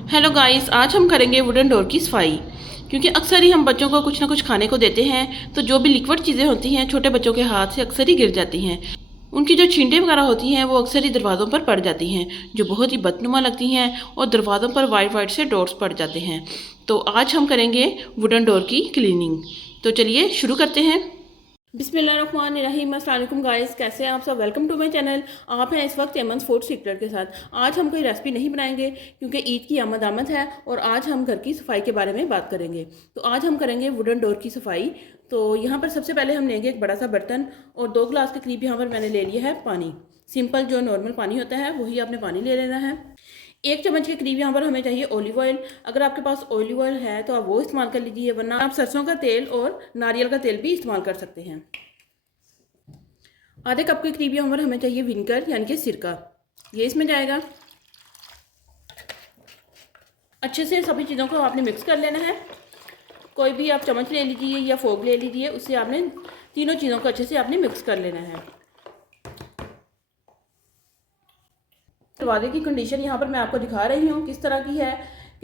Hello guys, आज हम करेंगे वुडन डोर की सफाई। क्योंकि अक्सर ही हम बच्चों को कुछ ना कुछ खाने को देते हैं, तो जो भी लिक्विड चीज़ें होती हैं छोटे बच्चों के हाथ से अक्सर ही गिर जाती हैं। उनकी जो छींटे वगैरह होती हैं वो अक्सर ही दरवाज़ों पर पड़ जाती हैं, जो बहुत ही बदनुमा लगती हैं और दरवाज़ों पर वाइट वाइट से डॉट्स पड़ जाते हैं। तो आज हम करेंगे वुडन डोर की क्लीनिंग। तो चलिए शुरू करते हैं। बिस्मिल्लाहिर्रहमानिर्रहीम। अस्सलाम वालेकुम गाइस, कैसे हैं आप सब। Welcome to my channel. आप हैं इस वक्त एमन्स फूड सीक्रेट के साथ। आज हम कोई रेसिपी नहीं बनाएंगे क्योंकि ईद की आमद है और आज हम घर की सफाई के बारे में बात करेंगे। तो आज हम करेंगे वुडन डोर की सफाई। तो यहाँ पर सबसे पहले हम लेंगे एक बड़ा सा बर्तन और 2 गिलास के करीब यहाँ पर मैंने ले लिया है पानी। सिंपल जो नॉर्मल पानी होता है वही आपने पानी ले लेना है। 1 चम्मच के करीब यहाँ पर हमें चाहिए ऑलिव ऑयल। अगर आपके पास ऑलिव ऑयल है तो आप वो इस्तेमाल कर लीजिए, वरना आप सरसों का तेल और नारियल का तेल भी इस्तेमाल कर सकते हैं। आधे कप के करीब यहाँ पर हमें चाहिए विनेगर यानी कि सिरका, ये इसमें जाएगा। अच्छे से सभी चीज़ों को आपने मिक्स कर लेना है। कोई भी आप चम्मच ले लीजिए या फोक ले लीजिए, उससे आपने तीनों चीज़ों को अच्छे से आपने मिक्स कर लेना है। दरवाजे की कंडीशन यहाँ पर मैं आपको दिखा रही हूँ किस तरह की है।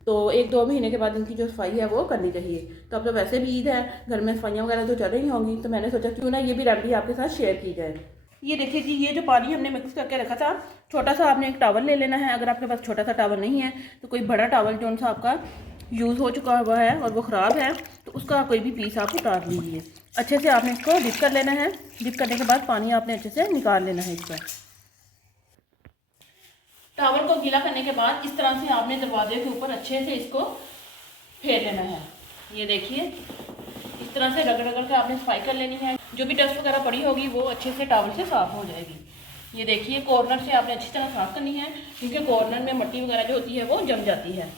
तो 1-2 महीने के बाद इनकी जो सफाई है वो करनी चाहिए। तो अब तो वैसे भी ईद है, घर में सफाइयाँ वगैरह तो चल रही होंगी, तो मैंने सोचा क्यों ना ये भी रेमेडी आपके साथ शेयर की जाए। ये देखिए जी, ये जो पानी हमने मिक्स करके रखा था, छोटा सा आपने एक टावल ले लेना है। अगर आपके पास छोटा सा टावल नहीं है तो कोई बड़ा टावल जो सा आपका यूज़ हो चुका हुआ है और वो ख़राब है, तो उसका कोई भी पीस आप उतार लीजिए। अच्छे से आपने इसको डिप कर लेना है। डिप करने के बाद पानी आपने अच्छे से निकाल लेना है इसका। टावल को गीला करने के बाद इस तरह से आपने दरवाजे के ऊपर अच्छे से इसको फेर लेना है। ये देखिए, इस तरह से रगड़ रगड़ के आपने सफाई कर लेनी है। जो भी डस्ट वगैरह पड़ी होगी वो अच्छे से टावल से साफ़ हो जाएगी। ये देखिए, कॉर्नर से आपने अच्छी तरह साफ़ करनी है क्योंकि कॉर्नर में मिट्टी वगैरह जो होती है वो जम जाती है।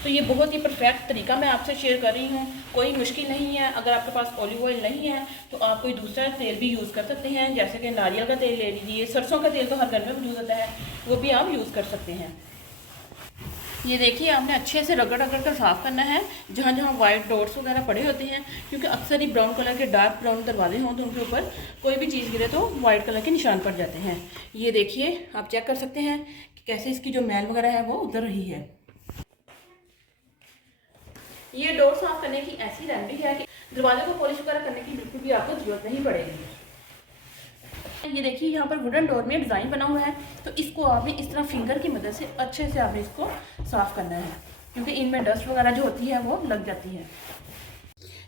तो ये बहुत ही परफेक्ट तरीका मैं आपसे शेयर कर रही हूँ, कोई मुश्किल नहीं है। अगर आपके पास ऑलिव ऑयल नहीं है तो आप कोई दूसरा तेल भी यूज़ कर सकते हैं, जैसे कि नारियल का तेल ले लीजिए। सरसों का तेल तो हर घर में यूज़ होता है, वो भी आप यूज़ कर सकते हैं। ये देखिए, आपने अच्छे से रगड़ रगड़ कर साफ़ करना है जहाँ जहाँ वाइट डॉट्स वगैरह पड़े होते हैं, क्योंकि अक्सर ही ब्राउन कलर के डार्क ब्राउन दरवाजे हों तो उनके ऊपर कोई भी चीज़ गिरे तो वाइट कलर के निशान पड़ जाते हैं। ये देखिए, आप चेक कर सकते हैं कि कैसे इसकी जो मैल वगैरह है वो उतर रही है। ये डोर साफ करने की ऐसी रेमेडी है कि दरवाजे को पॉलिश वगैरह करने की बिल्कुल भी आपको जरूरत नहीं पड़ेगी। ये देखिए, यहाँ पर वुडन डोर में डिज़ाइन बना हुआ है, तो इसको आपने इस तरह फिंगर की मदद से अच्छे से आपने इसको साफ़ करना है, क्योंकि इनमें डस्ट वगैरह जो होती है वो लग जाती है।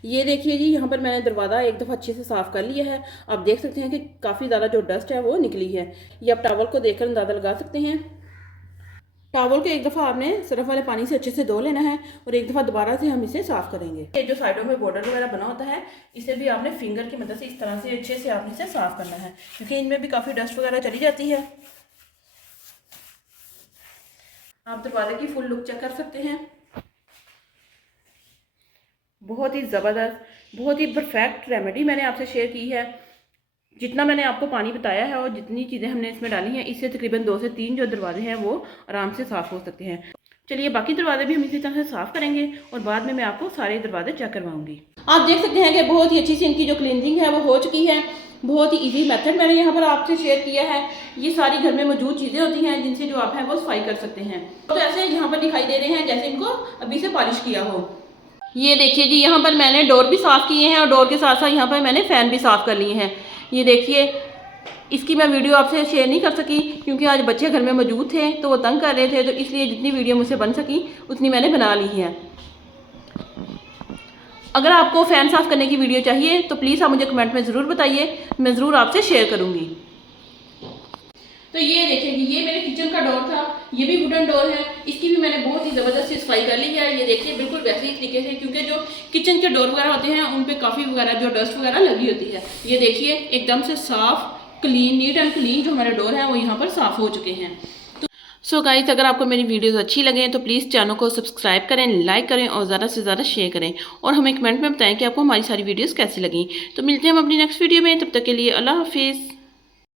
ये देखिए जी, यहाँ पर मैंने दरवाज़ा एक दफ़ा अच्छे से साफ़ कर लिया है। आप देख सकते हैं कि काफ़ी ज़्यादा जो डस्ट है वो निकली है। ये आप टावल को देखकर अंदाज़ा लगा सकते हैं। टावल को एक दफ़ा आपने सरफ वाले पानी से अच्छे से धो लेना है और एक दफ़ा दोबारा से हम इसे साफ़ करेंगे। ये जो साइडों में बॉर्डर वगैरह बना होता है, इसे भी आपने फिंगर की मदद से इस तरह से अच्छे से आपने इसे साफ़ करना है, क्योंकि इनमें भी काफ़ी डस्ट वगैरह चली जाती है। आप दरवाजे की फुल लुक चेक कर सकते हैं। बहुत ही ज़बरदस्त, बहुत ही परफेक्ट रेमेडी मैंने आपसे शेयर की है। जितना मैंने आपको पानी बताया है और जितनी चीज़ें हमने इसमें डाली हैं, इससे तकरीबन 2 से 3 जो दरवाजे हैं वो आराम से साफ़ हो सकते हैं। चलिए, बाकी दरवाजे भी हम इसी तरह से साफ़ करेंगे और बाद में मैं आपको सारे दरवाजे चेक करवाऊंगी। आप देख सकते हैं कि बहुत ही अच्छी सी इनकी जो क्लीनिंग है वो हो चुकी है। बहुत ही इजी मेथड मैंने यहाँ पर आपसे शेयर किया है। ये सारी घर में मौजूद चीज़ें होती हैं जिनसे जो आप है वो सफाई कर सकते हैं। तो ऐसे यहाँ पर दिखाई दे रहे हैं जैसे इनको अभी से पॉलिश किया हो। ये देखिए जी, यहाँ पर मैंने डोर भी साफ़ किए हैं और डोर के साथ साथ यहाँ पर मैंने फ़ैन भी साफ़ कर लिए हैं। ये देखिए, इसकी मैं वीडियो आपसे शेयर नहीं कर सकी क्योंकि आज बच्चे घर में मौजूद थे तो वो तंग कर रहे थे, तो इसलिए जितनी वीडियो मुझसे बन सकी उतनी मैंने बना ली है। अगर आपको फ़ैन साफ़ करने की वीडियो चाहिए तो प्लीज़ आप मुझे कमेंट में ज़रूर बताइए, मैं ज़रूर आपसे शेयर करूँगी। तो ये देखिए, ये मेरे किचन का डोर था, ये भी वुडन डोर है। इसकी भी मैंने बहुत ही ज़बरदस्त सफाई कर ली है। ये देखिए, बिल्कुल वैसे ही तरीके से, क्योंकि जो किचन के डोर वगैरह होते हैं उन पे काफ़ी वगैरह जो डस्ट वगैरह लगी होती है। ये देखिए, एकदम से साफ़, क्लीन, नीट एंड क्लीन जो हमारे डोर हैं वो यहाँ पर साफ़ हो चुके हैं। सो गाइस, अगर आपको मेरी वीडियोस अच्छी लगें तो प्लीज़ चैनल को सब्सक्राइब करें, लाइक करें और ज़्यादा से ज़्यादा शेयर करें और हमें कमेंट में बताएं कि आपको हमारी सारी वीडियोस कैसी लगी। तो मिलते हैं हम अपनी नेक्स्ट वीडियो में, तब तक के लिए अल्लाह हाफिज़।